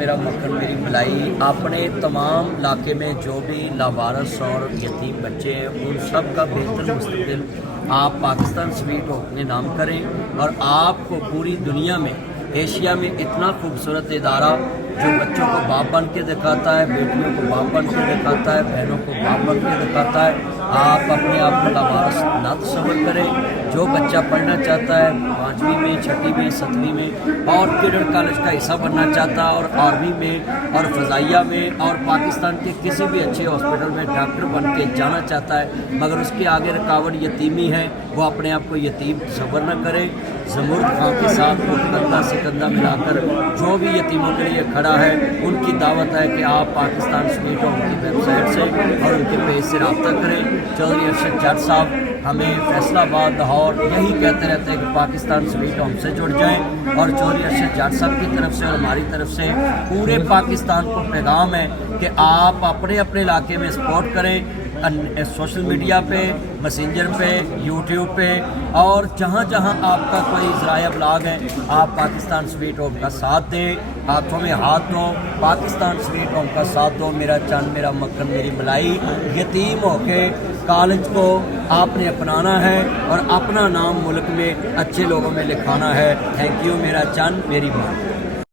मेरा मक्खन मेरी मलाई अपने तमाम इलाके में जो भी लावारस और यतीम बच्चे हैं उन सब का बेहतर मुस्तकबिल आप पाकिस्तान स्वीट होप में नाम करें। और आपको पूरी दुनिया में, एशिया में इतना खूबसूरत इदारा जो बच्चों को बाप बन के दिखाता है, बेटियों को बाप बन के दिखाता है, बहनों को बाप बन के दिखाता है, आप अपने आप को लावारस ना तस्वर करें। जो बच्चा पढ़ना चाहता है 5वीं में, 6वीं में, 7वीं में और किडर कॉलेज का हिस्सा बनना चाहता है और आर्मी में और फ़ज़ाइया में और पाकिस्तान के किसी भी अच्छे हॉस्पिटल में डॉक्टर बन के जाना चाहता है, मगर उसके आगे रुकावट यतीमी है, वो अपने आप को यतीम तस्वर न करे। ज़मूर खां के साथ वो कंधा से कंधा मिलाकर जो भी यतीमों के लिए खड़ा है, उनकी दावत है कि आप पाकिस्तान स्वीट होम की वेबसाइट से और उनके पेज से रब्ता करें। चौधरी अरशद जट साहब हमें फैसलाबाद, लाहौर यही कहते रहते हैं कि पाकिस्तान स्वीट होम से जुड़ जाएं। और चौधरी अरशद जट साहब की तरफ से और हमारी तरफ से पूरे पाकिस्तान को पैगाम है कि आप अपने अपने इलाके में सपोर्ट करें, सोशल मीडिया पे, मैसेंजर पे, यूट्यूब पे और जहाँ जहाँ आपका कोई ज़राया ब्लॉग है, आप पाकिस्तान स्वीट होम का साथ दें, हाथों में हाथ दो, पाकिस्तान स्वीट होम का साथ दो। मेरा चंद मेरा मक्खन मेरी मलाई यतीम होके कॉलेज को आपने अपनाना है और अपना नाम मुल्क में अच्छे लोगों में लिखाना है। Thank you. मेरा चंद मेरी माँ।